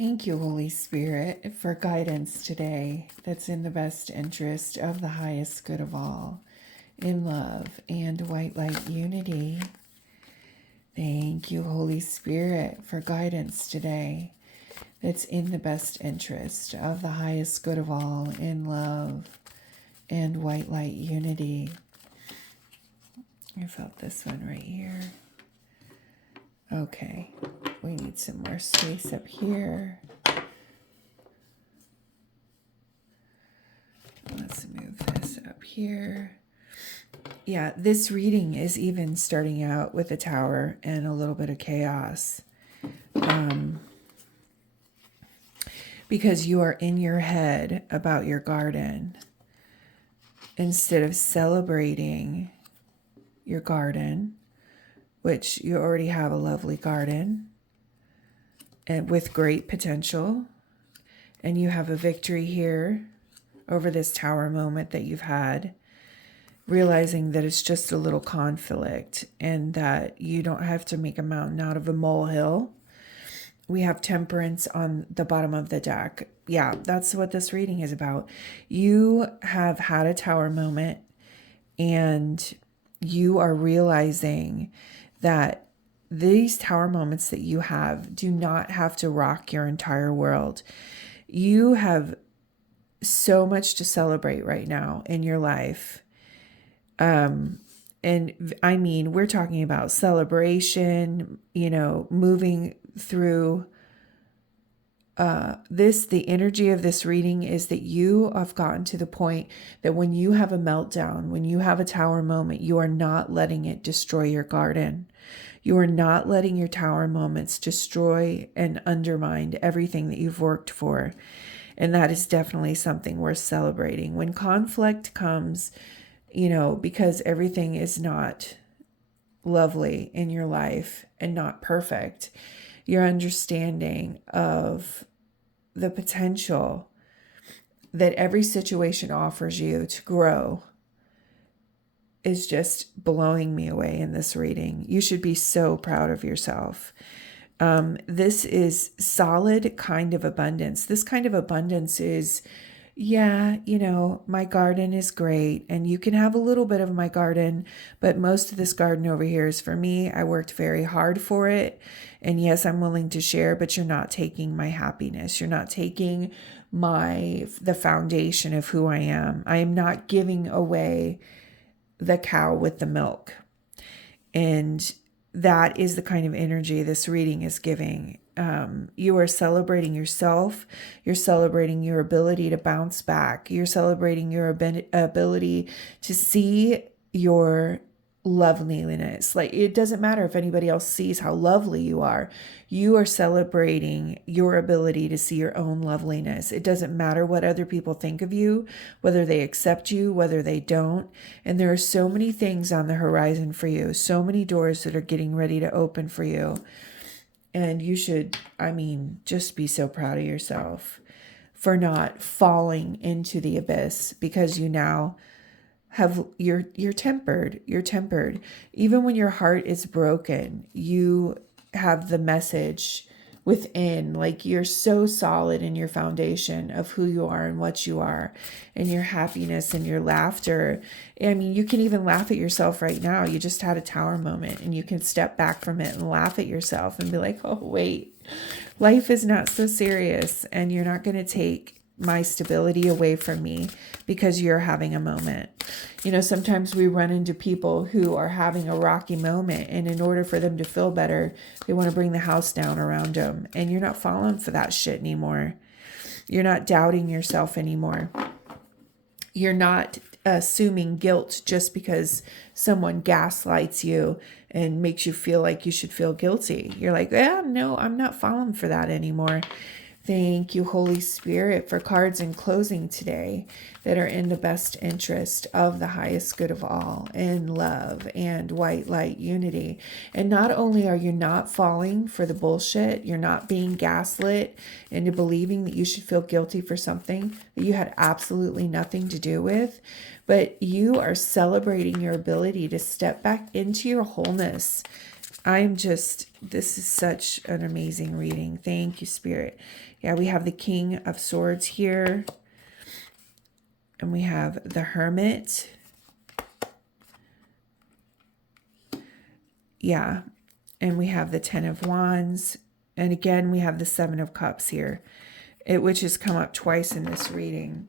Thank you, Holy Spirit, for guidance today that's in the best interest of the highest good of all, in love and white light unity. Thank you, Holy Spirit, for guidance today that's in the best interest of the highest good of all, in love and white light unity. I felt this one right here. Okay, we need some more space up here. Let's move this up here. Yeah, this reading is even starting out with a tower and a little bit of chaos. Because you are in your head about your garden instead of celebrating your garden, which you already have a lovely garden and with great potential. And you have a victory here over this tower moment that you've had, realizing that it's just a little conflict and that you don't have to make a mountain out of a molehill. We have temperance on the bottom of the deck. Yeah, that's what this reading is about. You have had a tower moment and you are realizing that these tower moments that you have do not have to rock your entire world. You have so much to celebrate right now in your life. And I mean, we're talking about celebration, moving through the energy of this reading is that you have gotten to the point that when you have a meltdown, when you have a tower moment, you are not letting it destroy your garden. You are not letting your tower moments destroy and undermine everything that you've worked for. And that is definitely something worth celebrating. When conflict comes, because everything is not lovely in your life and not perfect, your understanding of the potential that every situation offers you to grow is just blowing me away in this reading. You should be so proud of yourself. This is solid kind of abundance. This kind of abundance is, my garden is great and you can have a little bit of my garden, but most of this garden over here is for me. I worked very hard for it. And yes, I'm willing to share, but you're not taking my happiness. You're not taking the foundation of who I am. I am not giving away the cow with the milk. And that is the kind of energy this reading is giving. You are celebrating yourself. You're celebrating your ability to bounce back. You're celebrating your ability to see your loveliness. Like, it doesn't matter if anybody else sees how lovely you are. You are celebrating your ability to see your own loveliness. It doesn't matter what other people think of you, whether they accept you, whether they don't. And there are so many things on the horizon for you, so many doors that are getting ready to open for you. And you should, just be so proud of yourself for not falling into the abyss, because you now have you're tempered. Even when your heart is broken, you have the message within, like you're so solid in your foundation of who you are and what you are and your happiness and your laughter. You can even laugh at yourself right now. You just had a tower moment and you can step back from it and laugh at yourself and be like, oh wait, life is not so serious and you're not going to take my stability away from me because you're having a moment. Sometimes we run into people who are having a rocky moment, and in order for them to feel better, they want to bring the house down around them. And you're not falling for that shit anymore. You're not doubting yourself anymore. You're not assuming guilt just because someone gaslights you and makes you feel like you should feel guilty. You're like, no, I'm not falling for that anymore. Thank you, Holy Spirit, for cards in closing today that are in the best interest of the highest good of all, in love and white light unity. And not only are you not falling for the bullshit, you're not being gaslit into believing that you should feel guilty for something that you had absolutely nothing to do with, but you are celebrating your ability to step back into your wholeness This is such an amazing reading. Thank you, Spirit. Yeah, we have the King of Swords here. And we have the Hermit. Yeah. And we have the Ten of Wands. And again, we have the Seven of Cups here, which has come up twice in this reading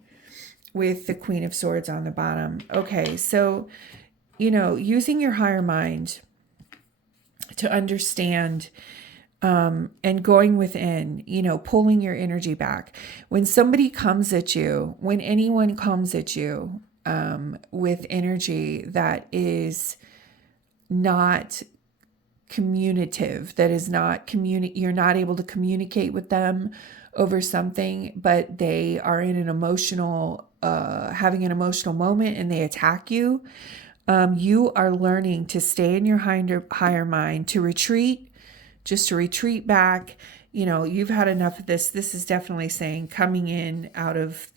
with the Queen of Swords on the bottom. Okay, so, using your higher mind to understand and going within, pulling your energy back. When somebody comes at you, when anyone comes at you with energy that is not communicative, that is not you're not able to communicate with them over something, but they are in an emotional, having an emotional moment and they attack you. You are learning to stay in your higher mind, to retreat, just to retreat back. You've had enough of this. This is definitely saying coming in out of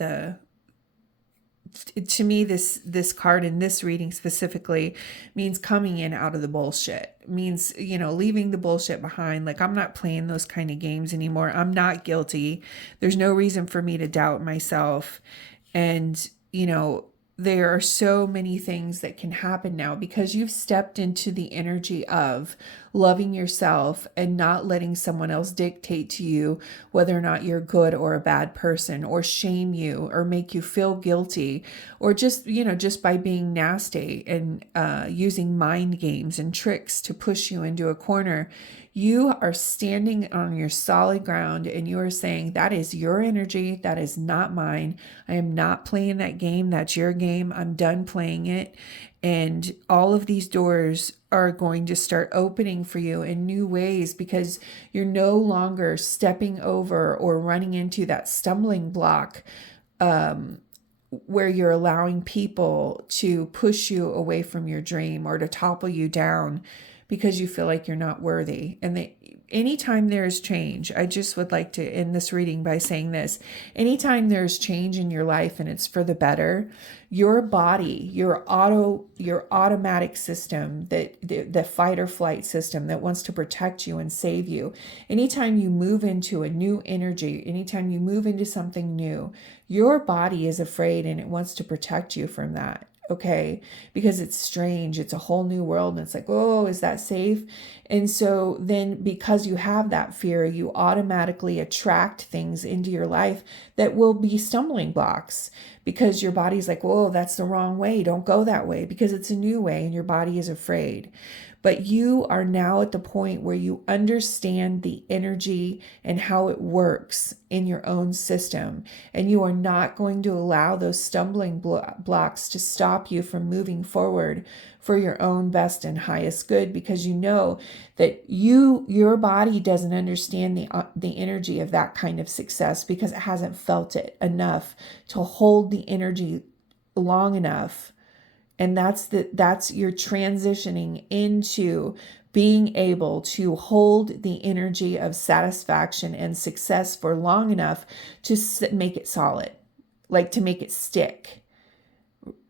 to me, this card in this reading specifically means coming in out of the bullshit, means, leaving the bullshit behind. Like, I'm not playing those kind of games anymore. I'm not guilty. There's no reason for me to doubt myself. And, there are so many things that can happen now because you've stepped into the energy of loving yourself and not letting someone else dictate to you whether or not you're good or a bad person, or shame you or make you feel guilty, or just, just by being nasty and using mind games and tricks to push you into a corner. You are standing on your solid ground and you are saying, that is your energy. That is not mine. I am not playing that game. That's your game. I'm done playing it. And all of these doors are going to start opening for you in new ways because you're no longer stepping over or running into that stumbling block where you're allowing people to push you away from your dream or to topple you down because you feel like you're not worthy. And anytime there's change, I just would like to end this reading by saying this. Anytime there's change in your life and it's for the better, your body, your automatic system, the fight or flight system that wants to protect you and save you, anytime you move into a new energy, anytime you move into something new, your body is afraid and it wants to protect you from that. Okay, because it's strange. It's a whole new world. And it's like, oh, is that safe? And so then because you have that fear, you automatically attract things into your life that will be stumbling blocks because your body's like, whoa, that's the wrong way. Don't go that way because it's a new way and your body is afraid. But you are now at the point where you understand the energy and how it works in your own system. And you are not going to allow those stumbling blocks to stop you from moving forward for your own best and highest good, because you know that your body doesn't understand the energy of that kind of success because it hasn't felt it enough to hold the energy long enough. And that's you're transitioning into being able to hold the energy of satisfaction and success for long enough to make it solid, like to make it stick.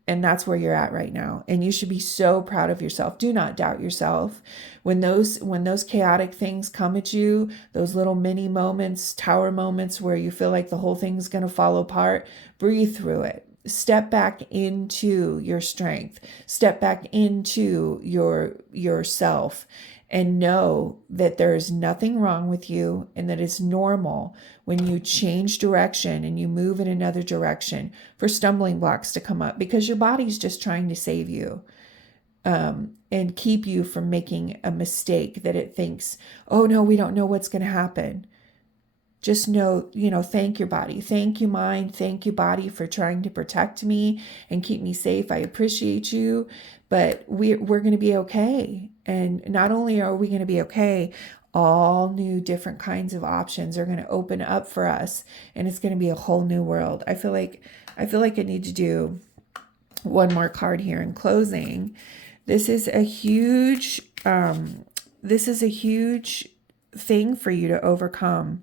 And that's where you're at right now. And you should be so proud of yourself. Do not doubt yourself. When those chaotic things come at you, those little mini moments, tower moments where you feel like the whole thing's going to fall apart, breathe through it. Step back into your strength. Step back into yourself and know that there is nothing wrong with you and that it's normal when you change direction and you move in another direction for stumbling blocks to come up, because your body's just trying to save you and keep you from making a mistake that it thinks, oh no, we don't know what's going to happen. Just know, thank your body. Thank you, mind. Thank you, body, for trying to protect me and keep me safe. I appreciate you, but we're going to be okay. And not only are we going to be okay, all new different kinds of options are going to open up for us, and it's going to be a whole new world. I feel like I need to do one more card here in closing. This is a huge thing for you to overcome.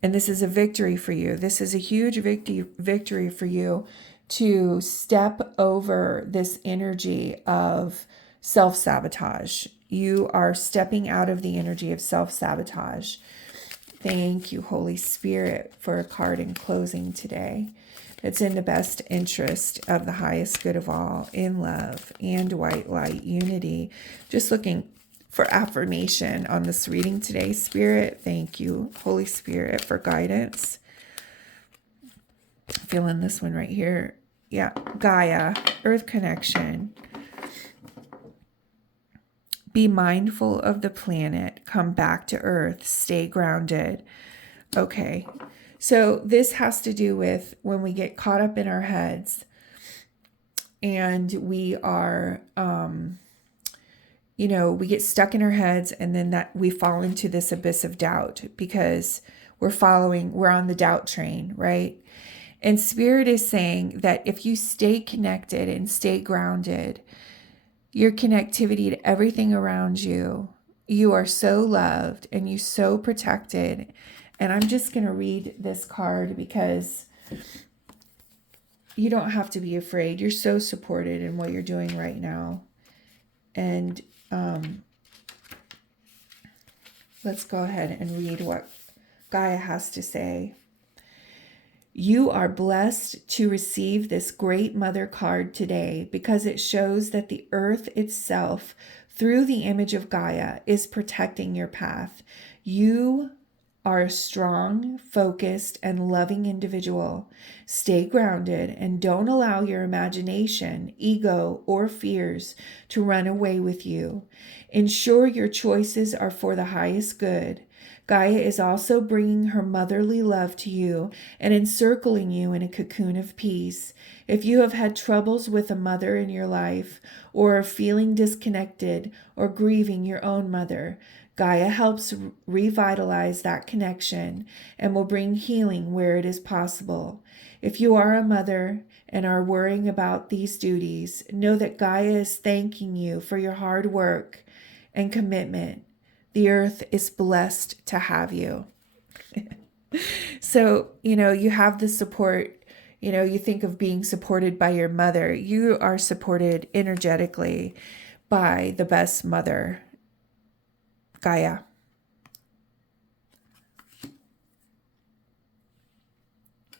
And this is a victory for you. This is a huge victory for you to step over this energy of self-sabotage You are stepping out of the energy of self-sabotage. Thank you, Holy Spirit, for a card in closing today. It's in the best interest of the highest good of all, in love and white light unity. Just looking for affirmation on this reading today. Spirit, thank you, Holy Spirit, for guidance. Feeling this one right here. Yeah, Gaia, Earth connection. Be mindful of the planet. Come back to Earth. Stay grounded. Okay. So this has to do with when we get caught up in our heads and we are, we get stuck in our heads, and then that we fall into this abyss of doubt because we're on the doubt train, right? And Spirit is saying that if you stay connected and stay grounded, your connectivity to everything around you, you are so loved and you so protected. And I'm just going to read this card because you don't have to be afraid. You're so supported in what you're doing right now. And let's go ahead and read what Gaia has to say. You are blessed to receive this Great Mother card today because it shows that the earth itself, through the image of Gaia, is protecting your path. You are a strong, focused, and loving individual. Stay grounded and don't allow your imagination, ego, or fears to run away with you. Ensure your choices are for the highest good. Gaia is also bringing her motherly love to you and encircling you in a cocoon of peace. If you have had troubles with a mother in your life, or are feeling disconnected or grieving your own mother, Gaia helps revitalize that connection and will bring healing where it is possible. If you are a mother and are worrying about these duties, know that Gaia is thanking you for your hard work and commitment. The earth is blessed to have you. So, you have the support. You think of being supported by your mother. You are supported energetically by the best mother, Gaia.